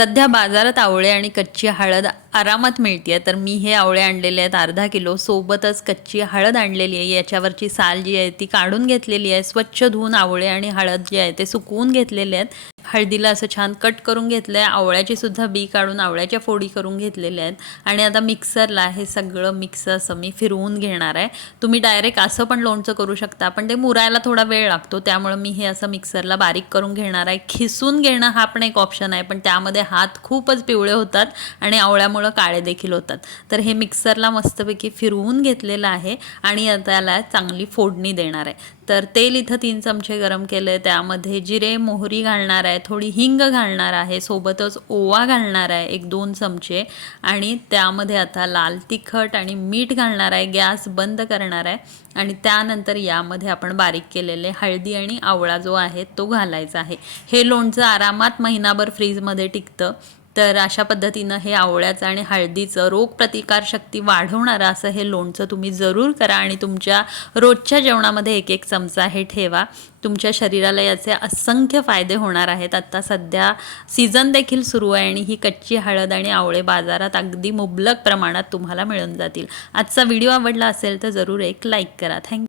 सध्या बाजारात आवळे आणि कच्ची हळद आरामात मिळते तर मी हे आवळे आणलेले आहेत अर्धा किलो. सोबतच कच्ची हळद आणलेली आहे. याच्यावरची साल जी आहे ती काढून घेतलेली आहे. स्वच्छ धुवून आवळे आणि हळद जे आहे ते सुकवून घेतलेले आहेत. हळदीला असं छान कट करून घेतलं आहे आवळ्याची सुद्धा बी काढून आवळ्याच्या फोडी करून घेतलेल्या आहेत. आणि आता मिक्सरला हे सगळं मिक्स असं मी फिरवून घेणार आहे. तुम्ही डायरेक्ट असं पण लोणचं करू शकता पण ते मुरायला थोडा वेळ लागतो. त्यामुळे मी हे असं मिक्सरला बारीक करून घेणार आहे. खिसून घेणं हा पण एक ऑप्शन आहे पण त्यामध्ये हात खूपच पिवळे होतात आणि आवळ्यामुळं काळे देखील होतात. तर हे मिक्सरला मस्तपैकी फिरवून घेतलेलं आहे आणि त्याला चांगली फोडणी देणार आहे. तर तेल इथं तीन चमचे गरम केले त्यामध्ये जिरे मोहरी घालणार आहे. थोडी हिंग घालणार आहे सोबतच ओवा घालणार आहे एक दोन चमचे. आणि त्यामध्ये आता लाल तिखट आणि मीठ घालणार आहे गॅस बंद करणार आहे. आणि त्यानंतर यामध्ये आपण बारीक केलेले हळदी आणि आवळा जो आहे तो घालायचा आहे. हे लोणचं आरामात महिनाभर फ्रीजमध्ये टिकतं. तर अशा पद्धतीनं हे आवळ्याचं आणि हळदीचं रोगप्रतिकारशक्ती वाढवणारं असं हे लोणचं तुम्ही जरूर करा आणि तुमच्या रोजच्या जेवणामध्ये एक एक चमचा हे ठेवा. तुमच्या शरीराला याचे असंख्य फायदे होणार आहेत. आत्ता सध्या सीझन देखील सुरू आहे आणि ही कच्ची हळद आणि आवळे बाजारात अगदी मुबलक प्रमाणात तुम्हाला मिळून जातील. आजचा व्हिडिओ आवडला असेल तर जरूर एक लाईक करा. थँक्यू